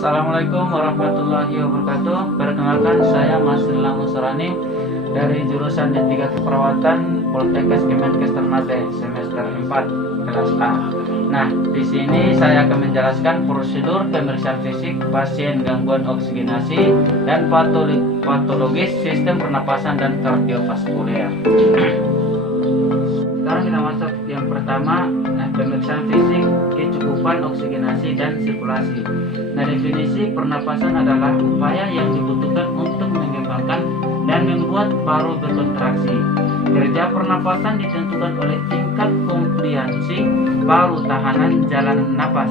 Assalamualaikum warahmatullahi wabarakatuh. Perkenalkan, saya Mas Rilang Musarani dari jurusan D3 Keperawatan Poltekkes Kemenkes Ternate semester 4 kelas A. Nah, di sini saya akan menjelaskan prosedur pemeriksaan fisik pasien gangguan oksigenasi dan patologis sistem pernapasan dan kardiovaskuler. Sekarang kita masuk yang pertama, pemeriksaan fisik kecukupan oksigenasi dan sirkulasi. Nah, definisi pernapasan adalah upaya yang dibutuhkan untuk mengembangkan dan membuat paru berkontraksi. Kerja pernapasan ditentukan oleh tingkat kompliansi paru tahanan jalan napas.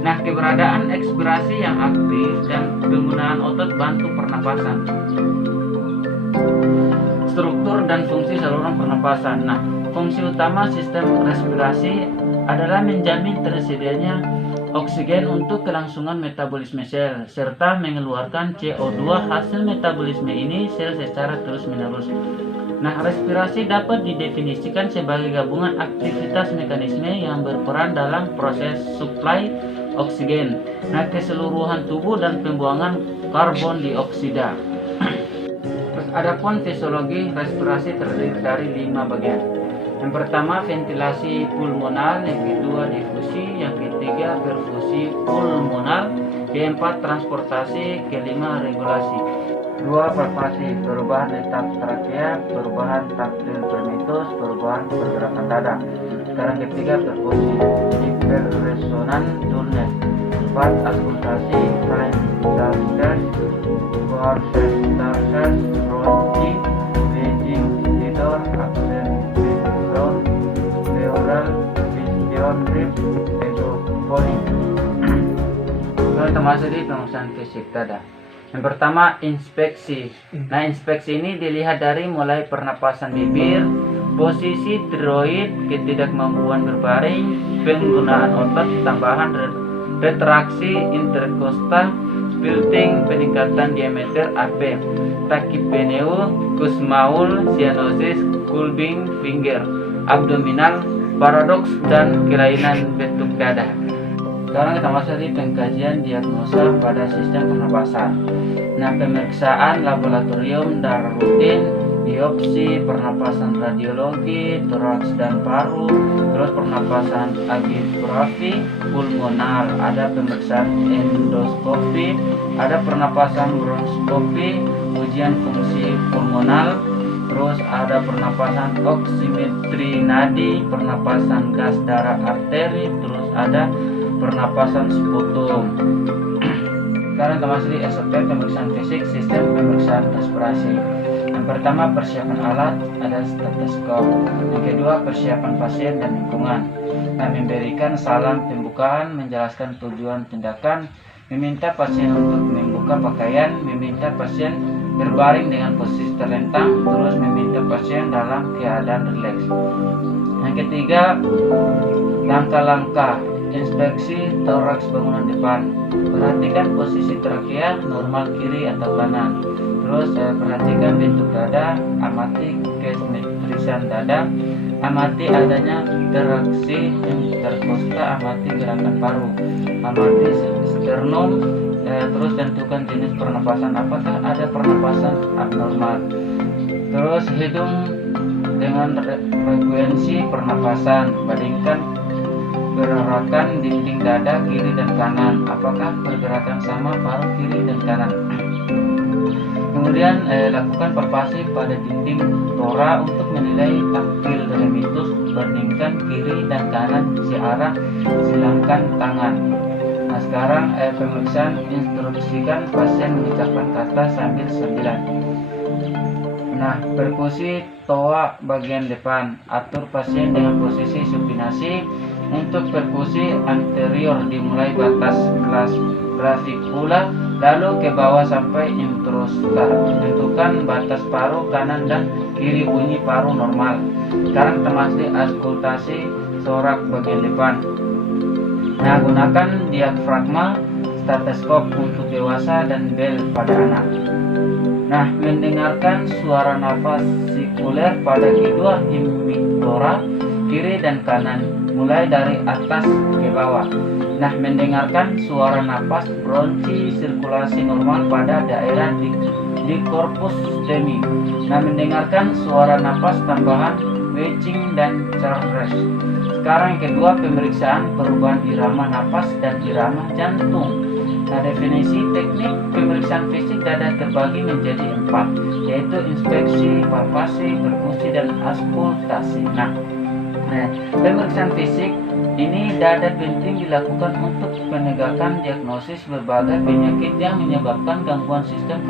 Nah, keberadaan ekspirasi yang aktif dan penggunaan otot bantu pernapasan. Struktur dan fungsi saluran pernapasan. Nah, fungsi utama sistem respirasi adalah menjamin tersedianya oksigen untuk kelangsungan metabolisme sel, serta mengeluarkan CO2 hasil metabolisme ini sel secara terus-menerus. Nah, respirasi dapat didefinisikan sebagai gabungan aktivitas mekanisme yang berperan dalam proses suplai oksigen, nah, keseluruhan tubuh dan pembuangan karbon dioksida. Adapun fisiologi respirasi terdiri dari 5 bagian. Yang pertama ventilasi pulmonal, yang kedua difusi, yang ketiga perfusi pulmonal, keempat transportasi, kelima regulasi. 2 palpasi, perubahan letak trakea, perubahan taktil permitus, perubahan pergerakan dada. Sekarang ketiga perfusi, hiperresonan turnet. 4 auskultasi, time starters, coarses starters, bronchi, Beijing tidor, absen background, pleural, piston rib, edoponi. Termasuk di pemeriksaan fisik dada. Yang pertama, inspeksi. Nah, inspeksi ini dilihat dari mulai pernapasan bibir, posisi tiroid, ketidakmampuan berbaring, penggunaan otot tambahan, retraksi interkostal, spilting, peningkatan diameter AP, tachypnea, Kussmaul, cyanosis, Kolbing finger, abdominal, paradoks, dan kelainan bentuk dada. Sekarang kita masuk di pengkajian diagnosa pada sistem pernapasan. Nah, pemeriksaan laboratorium darah rutin, biopsi, pernapasan radiologi, toraks dan paru, terus pernapasan angiografi pulmonal, ada pemeriksaan endoskopi, ada pernapasan bronkoskopi, ujian fungsi pulmonal, terus ada pernapasan oksimetri nadi, pernapasan gas darah arteri, terus ada pernapasan sputum. Sekarang kita masuk di SOP pemeriksaan fisik sistem pemeriksaan respirasi. Yang pertama, persiapan alat, ada stetoskop. Yang kedua, persiapan pasien dan lingkungan. Nah, memberikan salam pembukaan, menjelaskan tujuan tindakan, meminta pasien untuk membuka pakaian, meminta pasien berbaring dengan posisi terlentang, terus meminta pasien dalam keadaan rileks. Yang ketiga, langkah-langkah inspeksi toraks bangunan depan. Perhatikan posisi trakea normal kiri atau kanan. Terus perhatikan bentuk dada, amati kemetrisan dada, amati adanya interaksi interkosta, amati gerakan paru, amati sternum, terus tentukan jenis pernapasan, apakah ada pernapasan abnormal. Terus hidung dengan frekuensi pernapasan, bandingkan pergerakan dinding dada kiri dan kanan, apakah pergerakan sama paru kiri dan kanan. Kemudian lakukan palpasi pada dinding tora untuk menilai taktil remitus, bandingkan kiri dan kanan searah, silangkan tangan. Nah, sekarang pemeriksaan, instruksikan pasien mengucapkan kata sambil sembilan. Nah, perkusi toa bagian depan, atur pasien dengan posisi supinasi. Untuk perkusi anterior dimulai batas clavikula lalu ke bawah sampai introstal. Tentukan batas paru kanan dan kiri bunyi paru normal. Sekarang termasuk auskultasi sorak bagian depan. Nah, gunakan diafragma, stetoskop untuk dewasa dan bel pada anak. Nah, mendengarkan suara nafas sikuler pada kedua hemitora, kiri dan kanan, mulai dari atas ke bawah. Nah, mendengarkan suara napas bronchi sirkulasi normal pada daerah di corpus demi. Nah, mendengarkan suara napas tambahan wheezing dan chest. Sekarang yang kedua, pemeriksaan perubahan irama napas dan irama jantung. Nah, definisi teknik pemeriksaan fisik dada terbagi menjadi 4, yaitu inspeksi, palpasi, perkusi, dan auskultasi. Nah, pemeriksaan fisik ini dada penting dilakukan untuk penegakan diagnosis berbagai penyakit yang menyebabkan gangguan sistem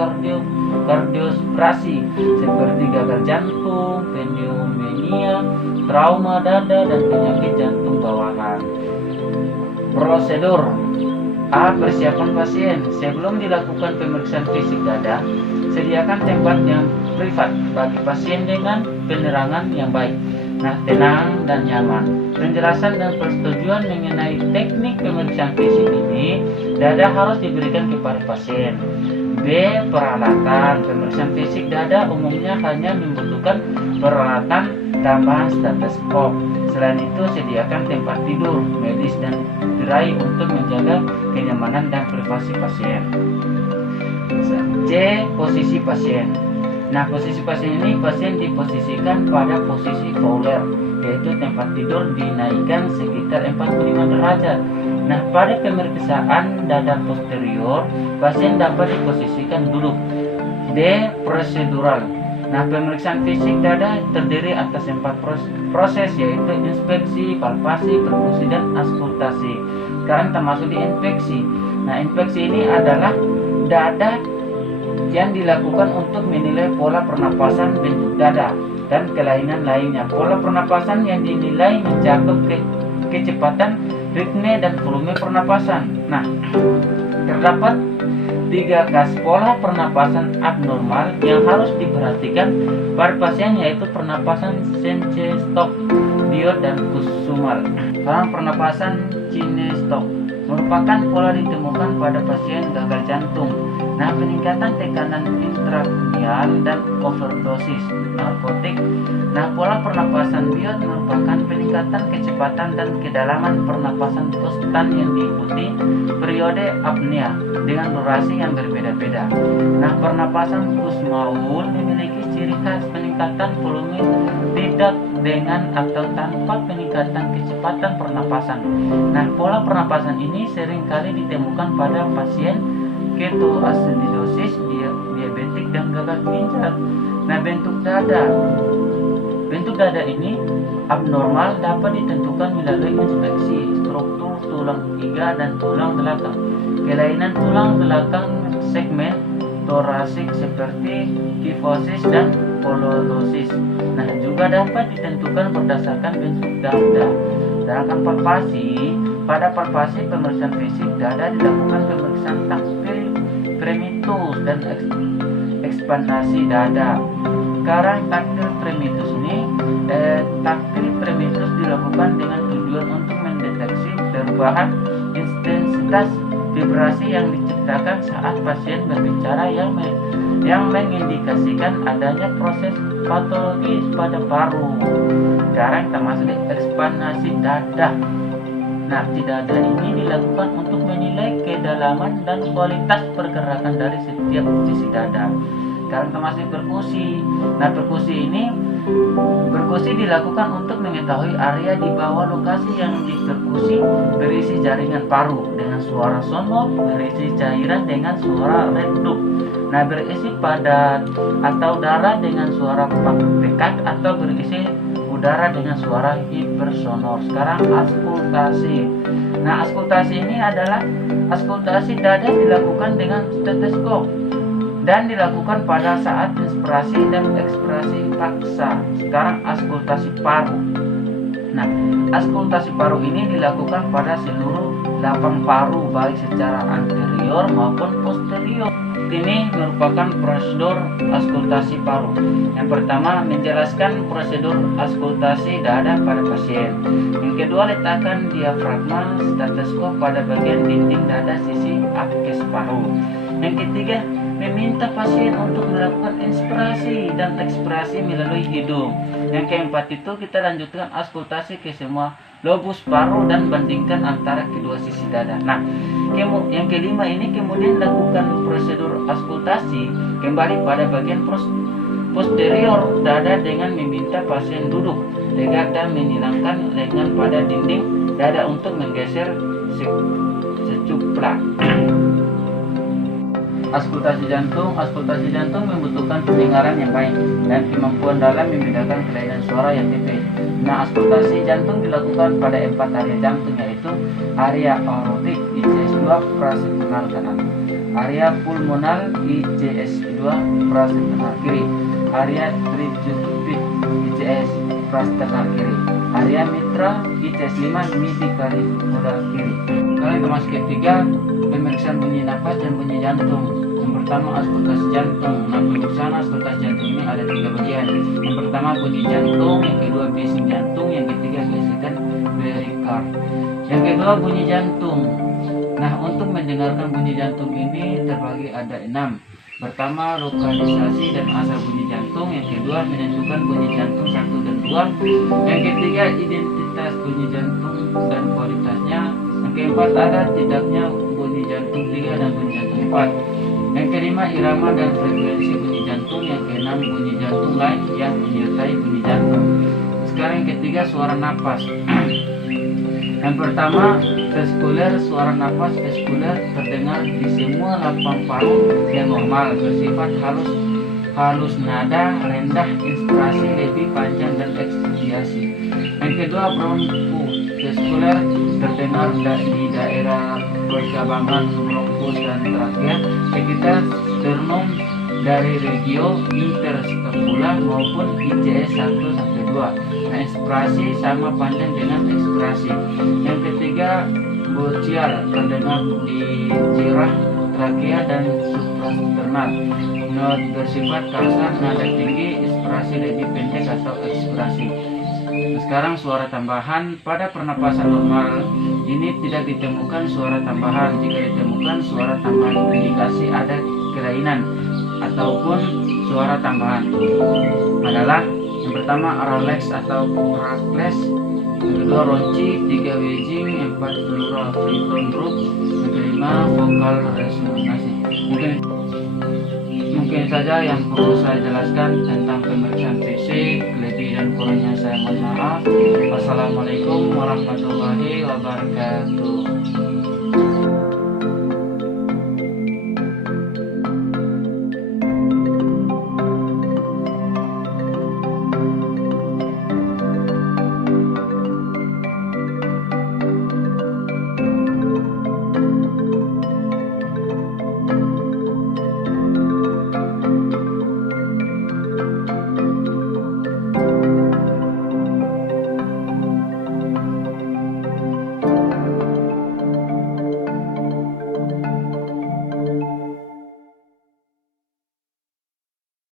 kardiospirasi seperti gagal jantung, pneumonia, trauma dada, dan penyakit jantung bawahan. Prosedur A. Persiapan pasien. Sebelum dilakukan pemeriksaan fisik dada, sediakan tempat yang privat bagi pasien dengan penerangan yang baik. Nah, tenang dan nyaman. Penjelasan dan persetujuan mengenai teknik pemeriksaan fisik ini dada harus diberikan kepada pasien. B. Peralatan. Pemeriksaan fisik dada umumnya hanya membutuhkan peralatan tambahan stetoskop. Selain itu, sediakan tempat tidur medis dan tirai untuk menjaga kenyamanan dan privasi pasien. C. Posisi pasien. Nah, posisi pasien ini, pasien diposisikan pada posisi Fowler, yaitu tempat tidur dinaikkan sekitar 45 derajat. Nah, pada pemeriksaan dada posterior, pasien dapat diposisikan duduk. D. Prosedural. Nah, pemeriksaan fisik dada terdiri atas 4 proses, yaitu inspeksi, palpasi, perkusi, dan auskultasi. Sekarang termasuk di inspeksi. Nah, inspeksi ini adalah dada yang dilakukan untuk menilai pola pernapasan, bentuk dada, dan kelainan lainnya. Pola pernapasan yang dinilai mencakup kecepatan, ritme, dan volume pernapasan. Nah, terdapat 3 kelas pola pernapasan abnormal yang harus diperhatikan pada pasien, yaitu pernapasan Senche-Stokes, Biot, dan Kusumal. Sekarang pernapasan Chine-Stokes merupakan pola ditemukan pada pasien gagal jantung. Nah, peningkatan tekanan intracranial dan overdosis narkotik. Nah, pola pernapasan Biot merupakan peningkatan kecepatan dan kedalaman pernapasan konstan yang diikuti periode apnea dengan durasi yang berbeda-beda. Nah, pernapasan Kussmaul memiliki ciri khas peningkatan volume tidak dengan atau tanpa peningkatan kecepatan pernapasan. Nah, pola pernapasan ini seringkali ditemukan pada pasien ketoacidosis, diabetik, dan gagal ginjal. Nah, bentuk dada ini abnormal dapat ditentukan melalui inspeksi struktur tulang iga dan tulang belakang. Kelainan tulang belakang segmen torasik seperti kifosis dan pololosis. Nah, juga dapat ditentukan berdasarkan bentuk dada. Sedangkan palpasi, pada palpasi pemeriksaan fisik dada dilakukan pemeriksaan taktil tremitus dan ekspandasi dada. Sekarang taktil tremitus ini, dilakukan dengan tujuan untuk mendeteksi perubahan intensitas vibrasi yang diciptakan saat pasien berbicara yang mengindikasikan adanya proses patologis pada paru. Sekarang termasuk ekspandasi dada. Nah, di dada ini dilakukan untuk menilai kedalaman dan kualitas pergerakan dari setiap sisi dada. Sekarang termasuk perkusi. Nah, perkusi dilakukan untuk mengetahui area di bawah lokasi yang diperkusi berisi jaringan paru dengan suara sonor, berisi cairan dengan suara redup. Nah, berisi padat atau darah dengan suara pekat, atau berisi udara dengan suara hipersonor. Sekarang auskultasi. Nah, auskultasi ini adalah auskultasi dada dilakukan dengan stetoskop dan dilakukan pada saat inspirasi dan ekspirasi paksa. Sekarang auskultasi paru. Nah, auskultasi paru ini dilakukan pada seluruh lapang paru baik secara anterior maupun posterior. Ini merupakan prosedur auskultasi paru. Yang pertama, menjelaskan prosedur auskultasi dada pada pasien. Yang kedua, letakkan diafragma stetoskop pada bagian dinding dada sisi apkes paru. Yang ketiga, meminta pasien untuk melakukan inspirasi dan ekspirasi melalui hidung. Yang keempat itu kita lanjutkan auskultasi ke semua lobus paru dan bandingkan antara kedua sisi dada. Nah, yang kelima ini kemudian lakukan prosedur auskultasi kembali pada bagian posterior dada dengan meminta pasien duduk tegak dan menghilangkan lengan pada dinding dada untuk menggeser secuplak. Auskultasi jantung membutuhkan pendengaran yang baik dan kemampuan dalam membedakan kelainan suara yang tipis. Nah, auskultasi jantung dilakukan pada 4 area jantung, yaitu area aortik ICS 2 prasentinal kanan, area pulmonal ICS 2 prasentinal kiri, area tricuspid ICS prasentinal kiri, area mitra ICS 5 midikardioidal kiri. Kalau yang termasuk ketiga, pemeriksaan bunyi nafas dan bunyi jantung. Yang pertama auskultasi jantung. Nah, pemeriksaan auskultasi jantung ini ada 3 bagian. Yang pertama bunyi jantung, yang kedua bising jantung, yang ketiga bisikan perikard. Yang kedua bunyi jantung. Nah, untuk mendengarkan bunyi jantung ini terbagi ada 6. Pertama, lokalisasi dan asal bunyi jantung. Yang kedua, menentukan bunyi jantung 1 dan 2. Yang ketiga, identitas bunyi jantung dan kualitasnya. Yang keempat, ada tidaknya bunyi jantung 3 dan bunyi jantung 4. Yang kelima, irama dan frekuensi bunyi jantung. Yang keenam, bunyi jantung lain yang menyertai bunyi jantung. Sekarang yang ketiga, suara napas. Yang pertama, vesikuler. Suara napas vesikuler terdengar di semua lapang paru yang normal, bersifat halus nada rendah, inspirasi lebih panjang dan ekspirasi. Yang kedua, bronkovesikuler terdengar di daerah percabangan bronkus dan trakea sekitar sternum dari regio interscapula maupun ICS 1 sampai 2. Nah, inspirasi sama panjang dengan ekspirasi. Yang ketiga, bronchial terdengar di cirah trakea dan suprasternal. Not bersifat kasar, nada tinggi, inspirasi lebih pendek atau ekspirasi. Sekarang suara tambahan. Pada pernapasan normal ini tidak ditemukan suara tambahan. Jika ditemukan suara tambahan, indikasi ada kelainan ataupun suara tambahan adalah yang pertama Aralex atau Pracles, yang kedua Ronchi, 3 Wheezing, 4 Pleural Freeton Group, yang kelima Vokal Resonansi. Mungkin saja yang perlu saya jelaskan tentang pemeriksaan fisik. Lebih dan kurangnya saya mohon maaf. Wassalamualaikum warahmatullahi wabarakatuh.